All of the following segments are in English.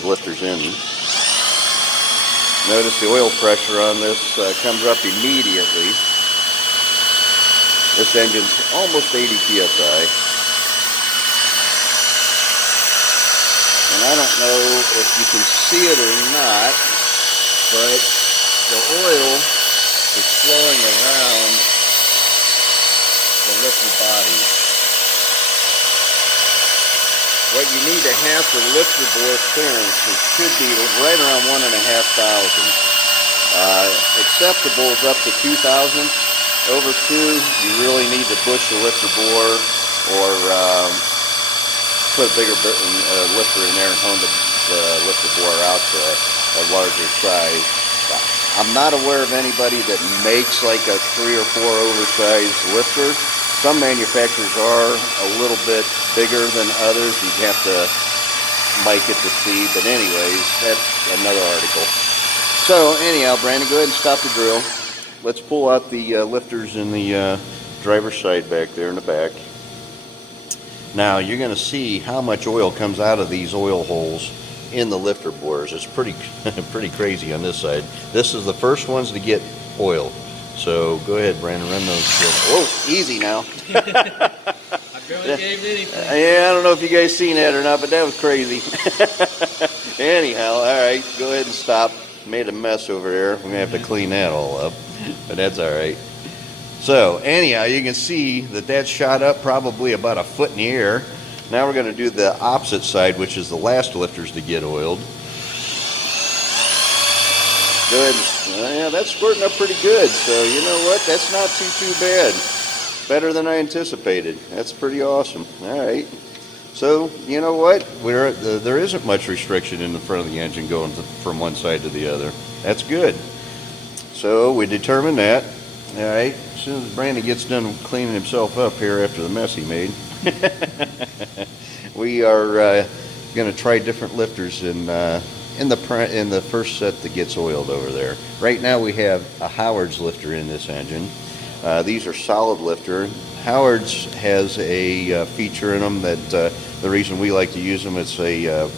the lifters in. Notice the oil pressure on this comes up immediately. This engine's almost 80 psi. And I don't know if you can see it or not, but the oil is flowing around the lifter body. What you need to have for lifter bore clearance should be right around 1,500. Acceptable is up to 2,000. Over 2, you really need to push the lifter bore or put a bigger lifter in there and hone the lifter bore out to a larger size. I'm not aware of anybody that makes like a 3 or 4 oversized lifter. Some manufacturers are a little bit bigger than others. You'd have to mic it to see, but anyways, that's another article. So anyhow, Brandon, go ahead and stop the drill. Let's pull out the lifters in the driver's side back there in the back. Now you're going to see how much oil comes out of these oil holes in the lifter bores. It's pretty crazy on this side. This is the first ones to get oil. So go ahead, Brandon, run those. Whoa, easy now. I barely gave anything. Yeah, I don't know if you guys seen that or not, but that was crazy. Anyhow, all right, go ahead and stop. Made a mess over there. We're going to have to clean that all up, but that's all right. So anyhow, you can see that shot up probably about a foot in the air. Now we're going to do the opposite side, which is the last lifters to get oiled. Good. Yeah, that's squirting up pretty good. So you know what? That's not too bad. Better than I anticipated. That's pretty awesome. All right. So you know what? There isn't much restriction in the front of the engine going from one side to the other. That's good. So we determined that. All right. As soon as Brandon gets done cleaning himself up here after the mess he made, we are going to try different lifters in the first set that gets oiled over there. Right now we have a Howard's lifter in this engine. These are solid lifter. Howard's has a feature in them that the reason we like to use them, it's a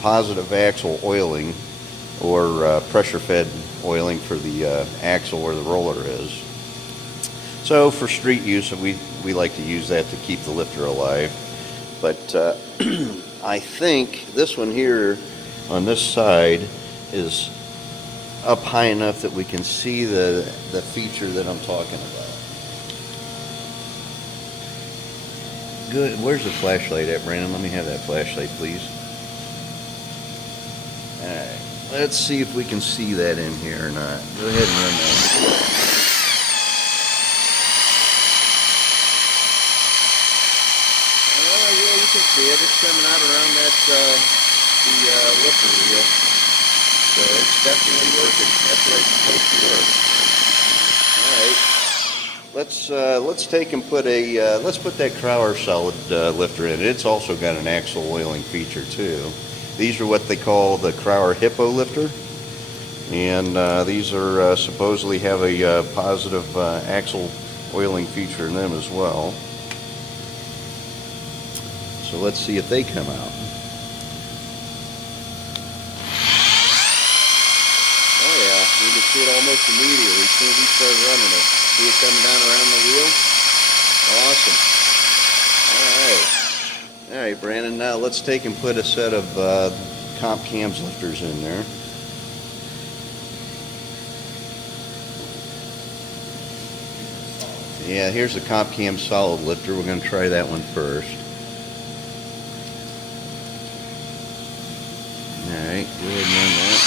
positive axle oiling or pressure fed oiling for the axle where the roller is. So for street use, we like to use that to keep the lifter alive. But I think this one here on this side is up high enough that we can see the feature that I'm talking about. Good. Where's the flashlight at, Brandon? Let me have that flashlight, please. Alright. Let's see if we can see that in here or not. Go ahead and run that. Yeah, you can see it. It's coming out around that the lifter wheel. So it's definitely working. That's what it's supposed to work. Alright. Let's take and put let's put that Crowler solid lifter in. It's also got an axle oiling feature too. These are what they call the Crowler Hippo lifter, and these are supposedly have a positive axle oiling feature in them as well. So let's see if they come out. Oh yeah, you can see it almost immediately as soon as we start running it. See it coming down around the wheel? Awesome. All right, Brandon, now let's take and put a set of comp cams lifters in there. Yeah, here's the comp cam solid lifter. We're going to try that one first. All right, go ahead and run that.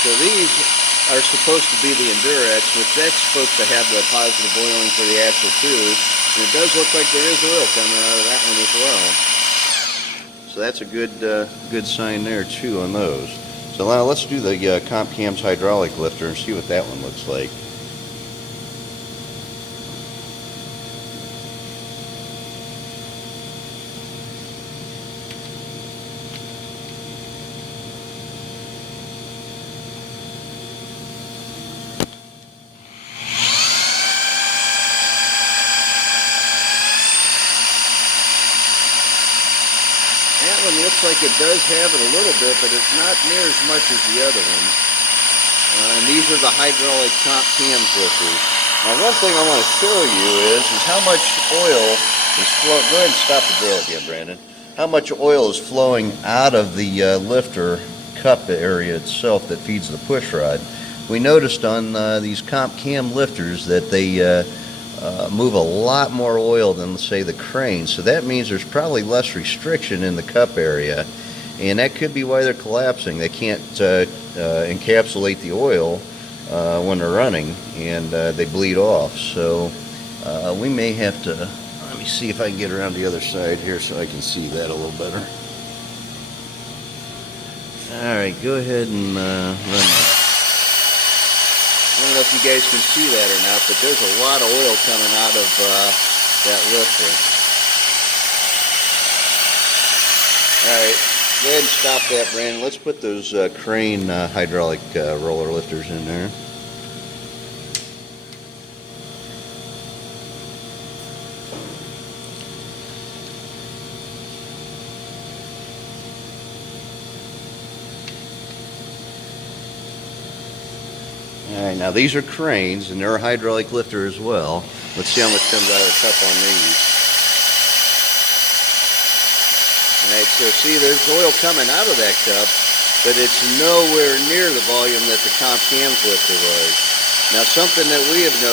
So these are supposed to be the Endurex, which that's supposed to have the positive oiling for the axle too. And it does look like there is oil coming out of that one as well. So that's a good sign there too on those. So now let's do the Comp Cam's hydraulic lifter and see what that one looks like. That one looks like it does have it a little bit, but it's not near as much as the other one. And these are the hydraulic top cam lifters. Now, one thing I want to show you is how much oil is flowing. Go ahead and stop the drill again, Brandon. How much oil is flowing out of the lifter cup area itself that feeds the push rod. We noticed on these comp cam lifters that they move a lot more oil than, say, the crane. So that means there's probably less restriction in the cup area, and that could be why they're collapsing. They can't encapsulate the oil when they're running, and they bleed off. So we may have to, let me see if I can get around the other side here so I can see that a little better. Alright, go ahead and run that. I don't know if you guys can see that or not, but there's a lot of oil coming out of that lifter. Alright, go ahead and stop that, Brandon. Let's put those crane hydraulic roller lifters in there. Alright, now these are cranes, and they're a hydraulic lifter as well. Let's see how much comes out of the cup on these. Alright, so see, there's oil coming out of that cup, but it's nowhere near the volume that the comp cam lifter was. Now, something that we have noticed